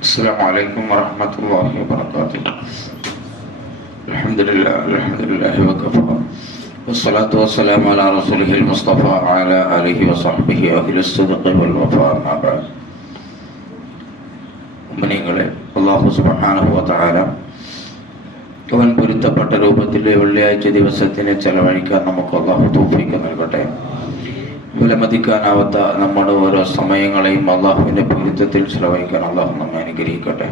السلام عليكم ورحمة الله وبركاته الحمد لله الحمد لله وكفى والصلاة والسلام على رسوله المصطفى وعلى آله وصحبه أهل الصدق والوفاء ما بعد ഉമ്മനിങ്ങളെ അള്ളാഹു സുബ്ഹാനഹു വതആല അവൻ പൊരുത്തപ്പെട്ട രൂപത്തിലെ വെള്ളിയാഴ്ച ദിവസത്തിനെ ചെലവഴിക്കാൻ നമുക്ക് അള്ളാഹു തൗഫീഖ് നൽകട്ടെ വിലമതിക്കാനാവാത്ത നമ്മുടെ ഓരോ സമയങ്ങളെയും അള്ളാഹുവിന്റെ പൊരുത്തത്തിൽ ചെലവഴിക്കാൻ അള്ളാഹു നമ്മെ അനുഗ്രഹിക്കട്ടെ.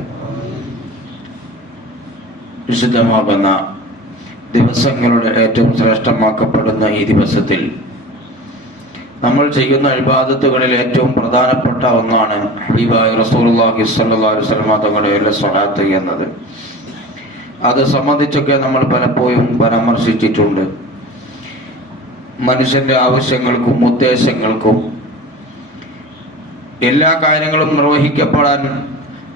വിശുദ്ധമാകുന്ന ദിവസങ്ങളുടെ ഏറ്റവും ശ്രേഷ്ഠമാക്കപ്പെടുന്ന ഈ ദിവസത്തിൽ നമ്മൾ ചെയ്യുന്ന അഴിബാദത്തുകളിൽ ഏറ്റവും പ്രധാനപ്പെട്ട ഒന്നാണ് റസൂലുള്ളാഹി സ്വല്ലല്ലാഹു തങ്ങളുടെ സ്വലാത്ത് എന്നത്. അത് സംബന്ധിച്ചൊക്കെ നമ്മൾ പലപ്പോഴും പരാമർശിച്ചിട്ടുണ്ട്. മനുഷ്യന്റെ ആവശ്യങ്ങൾക്കും ഉദ്ദേശങ്ങൾക്കും എല്ലാ കാര്യങ്ങളും നിർവഹിക്കപ്പെടാൻ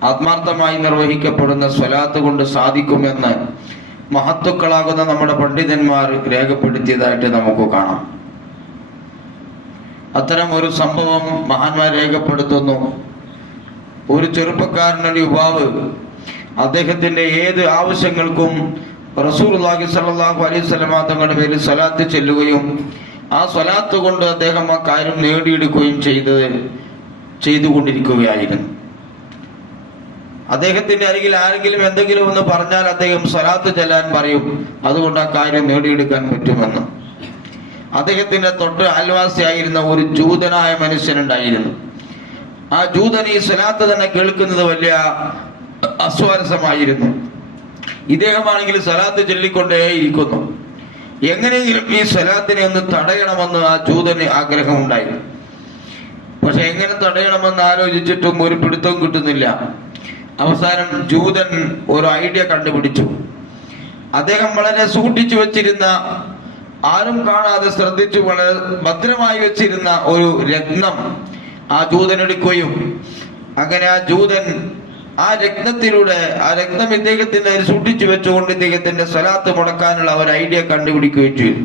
ആത്മാർത്ഥമായി നിർവഹിക്കപ്പെടുന്ന സ്വലാത്ത് കൊണ്ട് സാധിക്കുമെന്ന് മഹത്തുക്കളാകുന്ന നമ്മുടെ പണ്ഡിതന്മാർ രേഖപ്പെടുത്തിയതായിട്ട് നമുക്ക് കാണാം. അത്തരം ഒരു സംഭവം മഹാന്മാർ രേഖപ്പെടുത്തുന്നു. ഒരു ചെറുപ്പക്കാരനൊരു യുവാവ് അദ്ദേഹത്തിന്റെ ഏത് ആവശ്യങ്ങൾക്കും റസൂർലാഹി സലാഹു അലൈഹി സ്വലമ തങ്ങളുടെ പേരിൽ സ്വലാത്ത് ചെല്ലുകയും ആ സ്വലാത്ത് കൊണ്ട് അദ്ദേഹം ആ കാര്യം നേടിയെടുക്കുകയും ചെയ്തത് ചെയ്തുകൊണ്ടിരിക്കുകയായിരുന്നു. അദ്ദേഹത്തിന്റെ അരികിൽ ആരെങ്കിലും എന്തെങ്കിലും ഒന്ന് പറഞ്ഞാൽ അദ്ദേഹം സ്വലാത്ത് ചെല്ലാൻ പറയും. അതുകൊണ്ട് ആ കാര്യം നേടിയെടുക്കാൻ പറ്റുമെന്ന്. അദ്ദേഹത്തിന്റെ തൊട്ട് അയൽവാസിയായിരുന്ന ഒരു ജൂതനായ മനുഷ്യനുണ്ടായിരുന്നു. ആ ജൂതൻ ഈ സ്വലാത്ത് തന്നെ കേൾക്കുന്നത് വലിയ അസ്വാരസമായിരുന്നു ഇദ്ദേഹമാണെങ്കിൽ സലാത്ത് ചൊല്ലിക്കൊണ്ടേ ഇരിക്കുന്നു. എങ്ങനെയെങ്കിലും ഈ സലാത്തിനെ ഒന്ന് തടയണമെന്ന് ആ ജൂതന് ആഗ്രഹമുണ്ടായിരുന്നു. പക്ഷെ എങ്ങനെ തടയണമെന്ന് ആലോചിച്ചിട്ടും ഒരു പിടുത്തവും കിട്ടുന്നില്ല. അവസാനം ജൂതൻ ഒരു ഐഡിയ കണ്ടുപിടിച്ചു. അദ്ദേഹം വളരെ സൂക്ഷിച്ചു വെച്ചിരുന്ന ആരും കാണാതെ ശ്രദ്ധിച്ചു വളരെ ഭദ്രമായി വെച്ചിരുന്ന ഒരു രത്നം ആ ജൂതൻ എടുക്കുകയും അങ്ങനെ ആ ജൂതൻ ആ രക്തത്തിലൂടെ ആ രക്തം ഇദ്ദേഹത്തിന് സൂക്ഷിച്ചു വെച്ചുകൊണ്ട് ഇദ്ദേഹത്തിന്റെ സ്വലാത്ത് മുടക്കാനുള്ള ഒരു ഐഡിയ കണ്ടുപിടിക്കുകയും ചെയ്തു.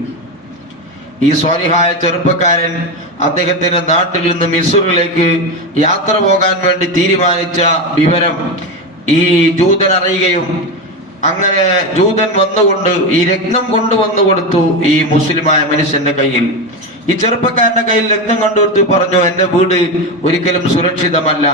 ഈ സ്വാലിഹായ ചെറുപ്പക്കാരൻ അദ്ദേഹത്തിന്റെ നാട്ടിൽ നിന്ന് മിസൂറിലേക്ക് യാത്ര പോകാൻ വേണ്ടി തീരുമാനിച്ച വിവരം ഈ ജൂതൻ അറിയുകയും അങ്ങനെ ജൂതൻ വന്നുകൊണ്ട് ഈ രത്നം കൊണ്ടുവന്നു കൊടുത്തു ഈ മുസ്ലിമായ മനുഷ്യന്റെ കയ്യിൽ. ഈ ചെറുപ്പക്കാരന്റെ കയ്യിൽ രക്തം കണ്ടുകൊടുത്ത് പറഞ്ഞു എന്റെ വീട് ഒരിക്കലും സുരക്ഷിതമല്ല.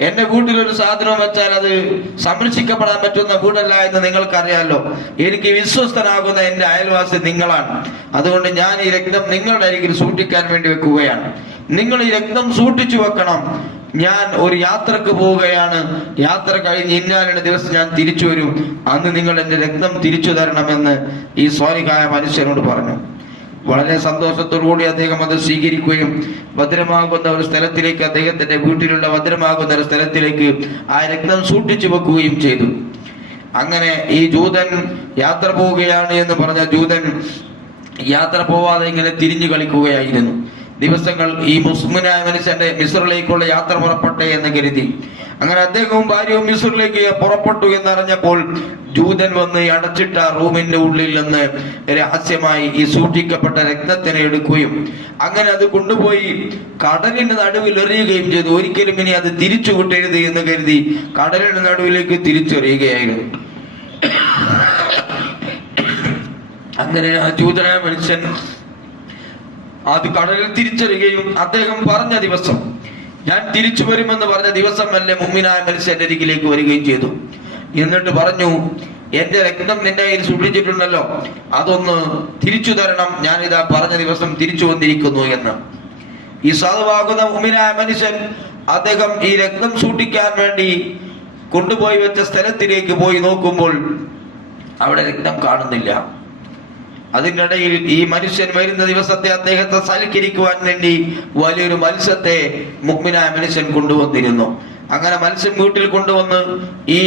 എന്റെ വീട്ടിൽ ഒരു സാധനം വെച്ചാൽ അത് സംരക്ഷിക്കപ്പെടാൻ പറ്റുന്ന വീടല്ല എന്ന് നിങ്ങൾക്കറിയാലോ. എനിക്ക് വിശ്വസ്തനാകുന്ന എന്റെ അയൽവാസി നിങ്ങളാണ്. അതുകൊണ്ട് ഞാൻ ഈ രക്തം നിങ്ങളുടെ അരികിൽ സൂക്ഷിക്കാൻ വേണ്ടി വെക്കുകയാണ്. നിങ്ങൾ ഈ രക്തം സൂക്ഷിച്ചു വെക്കണം. ഞാൻ ഒരു യാത്രയ്ക്ക് പോവുകയാണ്. യാത്ര കഴിഞ്ഞ് ഇന്നാലിന്റെ ദിവസം ഞാൻ തിരിച്ചു വരും. അന്ന് നിങ്ങൾ എന്റെ രക്തം തിരിച്ചു തരണമെന്ന് ഈ സ്വാലികായ മനുഷ്യനോട് പറഞ്ഞു. വളരെ സന്തോഷത്തോടുകൂടി അദ്ദേഹം അത് സ്വീകരിക്കുകയും ഭദ്രമാകുന്ന ഒരു സ്ഥലത്തിലേക്ക് അദ്ദേഹത്തിന്റെ വീട്ടിലുള്ള ഭദ്രമാകുന്ന ഒരു സ്ഥലത്തിലേക്ക് ആ രക്തം സൂക്ഷിച്ചു വെക്കുകയും ചെയ്തു. അങ്ങനെ ഈ ജൂതൻ യാത്ര പോവുകയാണ് എന്ന് പറഞ്ഞ ജൂതൻ യാത്ര പോവാതെ ഇങ്ങനെ തിരിഞ്ഞു കളിക്കുകയായിരുന്നു. ദിവസങ്ങൾ ഈ മുസ്ലിനായ മനുഷ്യന്റെ മിസ്രിലേക്കുള്ള യാത്ര പുറപ്പെട്ടെ എന്ന് കരുതി. അങ്ങനെ അദ്ദേഹവും ഭാര്യയും മിസ്രിലേക്ക് പുറപ്പെട്ടു എന്നറിഞ്ഞപ്പോൾ ജൂതൻ വന്ന് അടച്ചിട്ട റൂമിന്റെ ഉള്ളിൽ നിന്ന് രഹസ്യമായി ഈ സൂക്ഷിക്കപ്പെട്ട രക്തത്തിനെ എടുക്കുകയും അങ്ങനെ അത് കൊണ്ടുപോയി കടലിന്റെ നടുവിൽ എറിയുകയും ചെയ്തു. ഒരിക്കലും ഇനി അത് തിരിച്ചു വിട്ടരുത് എന്ന് കരുതി കടലിന്റെ നടുവിലേക്ക് തിരിച്ചെറിയുകയായിരുന്നു. അങ്ങനെ ആ ജൂതനായ മനുഷ്യൻ അത് കടലിൽ തിരിച്ചറിയുകയും അദ്ദേഹം പറഞ്ഞ ദിവസം ഞാൻ തിരിച്ചു വരുമെന്ന് പറഞ്ഞ ദിവസം അല്ലേ മുമ്മിനായ മനുഷ്യന്റെ അരികിലേക്ക് വരികയും ചെയ്തു? എന്നിട്ട് പറഞ്ഞു എന്റെ രക്തം നിന്റെ കയ്യിൽ സൂക്ഷിച്ചിട്ടുണ്ടല്ലോ. അതൊന്ന് തിരിച്ചു തരണം. ഞാൻ ഇതാ പറഞ്ഞ ദിവസം തിരിച്ചു വന്നിരിക്കുന്നു എന്ന്. ഈ സാധുവാകുന്ന മുമ്മിനായ മനുഷ്യൻ അദ്ദേഹം ഈ രക്തം സൂക്ഷിക്കാൻ വേണ്ടി കൊണ്ടുപോയി വെച്ച സ്ഥലത്തിലേക്ക് പോയി നോക്കുമ്പോൾ അവിടെ രക്തം കാണുന്നില്ല. അതിനിടയിൽ ഈ മനുഷ്യൻ വരുന്ന ദിവസത്തെ അദ്ദേഹത്തെ സൽക്കരിക്കുവാൻ വേണ്ടി വലിയൊരു മത്സ്യത്തെ മുഗ്മിനായ മനുഷ്യൻ കൊണ്ടുവന്നിരുന്നു. അങ്ങനെ മത്സ്യം വീട്ടിൽ കൊണ്ടുവന്ന് ഈ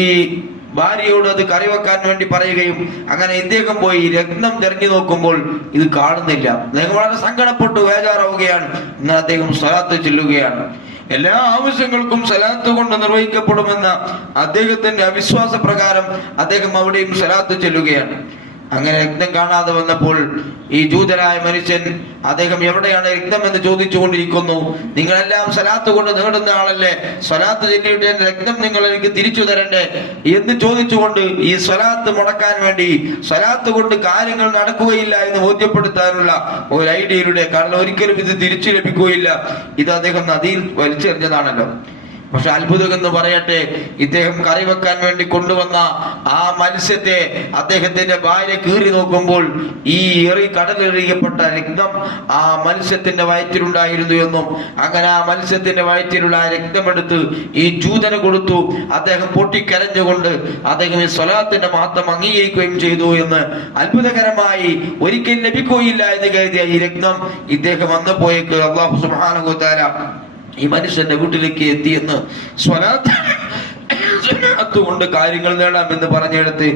ഭാര്യയോട് അത് കറിവെക്കാൻ വേണ്ടി പറയുകയും അങ്ങനെ ഇദ്ദേഹം പോയി രക്തം തെരഞ്ഞു നോക്കുമ്പോൾ ഇത് കാണുന്നില്ല. അദ്ദേഹം വളരെ സങ്കടപ്പെട്ടു വേജാറാവുകയാണ്. എന്നാൽ അദ്ദേഹം സ്വലാത്ത് ചെല്ലുകയാണ്. എല്ലാ ആവശ്യങ്ങൾക്കും സലാത്ത് കൊണ്ട് നിർവഹിക്കപ്പെടുമെന്ന അദ്ദേഹത്തിന്റെ അവിശ്വാസ പ്രകാരം അദ്ദേഹം അവിടെയും സലാത്ത് ചെല്ലുകയാണ്. അങ്ങനെ രക്തം കാണാതെ വന്നപ്പോൾ ഈ ജൂതരായ മനുഷ്യൻ അദ്ദേഹം എവിടെയാണ് രക്തം എന്ന് ചോദിച്ചുകൊണ്ടിരിക്കുന്നു. നിങ്ങളെല്ലാം സ്വലാത്ത് കൊണ്ട് നേടുന്ന ആളല്ലേ? സ്വലാത്ത് ചെല്ലിയിട്ട് എന്റെ രക്തം നിങ്ങൾ എനിക്ക് തിരിച്ചു തരണ്ടേ? എന്ന് ചോദിച്ചുകൊണ്ട് ഈ സ്വലാത്ത് മുടക്കാൻ വേണ്ടി സ്വലാത്ത് കൊണ്ട് കാര്യങ്ങൾ നടക്കുകയില്ല എന്ന് ബോധ്യപ്പെടുത്താനുള്ള ഒരു ഐഡിയയിലൂടെ കാരണം ഒരിക്കലും ഇത് തിരിച്ചു ലഭിക്കുകയില്ല. ഇത് അദ്ദേഹം നദിയിൽ വലിച്ചെറിഞ്ഞതാണല്ലോ. പക്ഷെ അത്ഭുതം എന്ന് പറയട്ടെ ഇദ്ദേഹം കറി വെക്കാൻ വേണ്ടി കൊണ്ടുവന്ന ആ മത്സ്യത്തെ അദ്ദേഹത്തിന്റെ ഭാര്യ കീറി നോക്കുമ്പോൾ ഈ എറി കടലെറിയപ്പെട്ട രക്തം ആ മത്സ്യത്തിന്റെ വയറ്റിലുണ്ടായിരുന്നു എന്നും അങ്ങനെ ആ മത്സ്യത്തിന്റെ വയറ്റിലുള്ള ആ രക്തമെടുത്ത് ഈ ജൂതന് കൊടുത്തു. അദ്ദേഹം പൊട്ടിക്കരഞ്ഞുകൊണ്ട് അദ്ദേഹം ഈ സ്വലാത്തിന്റെ മാത്രം അംഗീകരിക്കുകയും ചെയ്തു എന്ന് അത്ഭുതകരമായി ഒരിക്കലും ലഭിക്കുകയില്ല എന്ന് കരുതിയ ഈ രക്തം ഇദ്ദേഹം വന്നപ്പോയേക്ക് അള്ളാഹു വ ഈ മനുഷ്യന്റെ വീട്ടിലേക്ക് എത്തിയെന്ന് സ്വലാത്ത് കൊണ്ട് കാര്യങ്ങൾ നേടാമെന്ന് പറഞ്ഞെടുത്ത്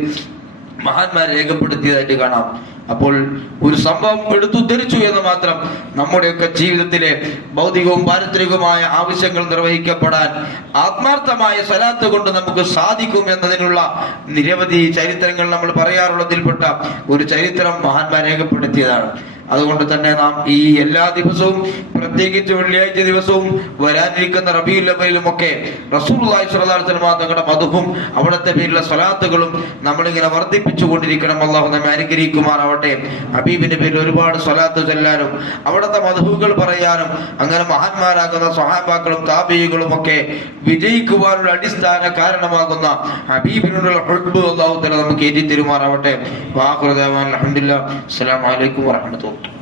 മഹാന്മാർ രേഖപ്പെടുത്തിയതായിട്ട് കാണാം. അപ്പോൾ ഒരു സംഭവം എടുത്തുദ്ധരിച്ചു എന്ന് മാത്രം നമ്മുടെയൊക്കെ ജീവിതത്തിലെ ഭൗതികവും പാരിത്രികവുമായ ആവശ്യങ്ങൾ നിർവഹിക്കപ്പെടാൻ ആത്മാർത്ഥമായ സ്വലാത്ത് കൊണ്ട് നമുക്ക് സാധിക്കും എന്നതിനുള്ള നിരവധി ചരിത്രങ്ങൾ നമ്മൾ പറയാറുള്ളതിൽപ്പെട്ട ഒരു ചരിത്രം മഹാന്മാർ രേഖപ്പെടുത്തിയതാണ്. അതുകൊണ്ട് തന്നെ നാം ഈ എല്ലാ ദിവസവും പ്രത്യേകിച്ച് വെള്ളിയാഴ്ച ദിവസവും വരാനിരിക്കുന്ന റബിയുൽ അവയിലും ഒക്കെ അലൈഹി തങ്ങളുടെ മധുഹും അവിടുത്തെ പേരിലുള്ള സ്വലാത്തുകളും നമ്മളിങ്ങനെ വർദ്ധിപ്പിച്ചു കൊണ്ടിരിക്കണം. അള്ളാഹു നമ്മെ അനുഗ്രഹിക്കുമാറാവട്ടെ. ഹബീബിന്റെ പേരിൽ ഒരുപാട് സ്വലാത്ത് ചെല്ലാനും അവിടുത്തെ മധുഹുകൾ പറയാനും അങ്ങനെ മഹാന്മാരാകുന്ന സ്വഹാബാക്കളും താപികളും ഒക്കെ വിജയിക്കുവാനുള്ള അടിസ്ഥാന കാരണമാകുന്ന ഹബീബിനുള്ള ഹുബ്ബ് അള്ളാഹു നമുക്ക് ഏറ്റി തരുമാറാവട്ടെ വാഹുറ അലഹമുല്ല അസ്സലാമു അലൈക്കും വറഹ്മത്തുള്ളാഹി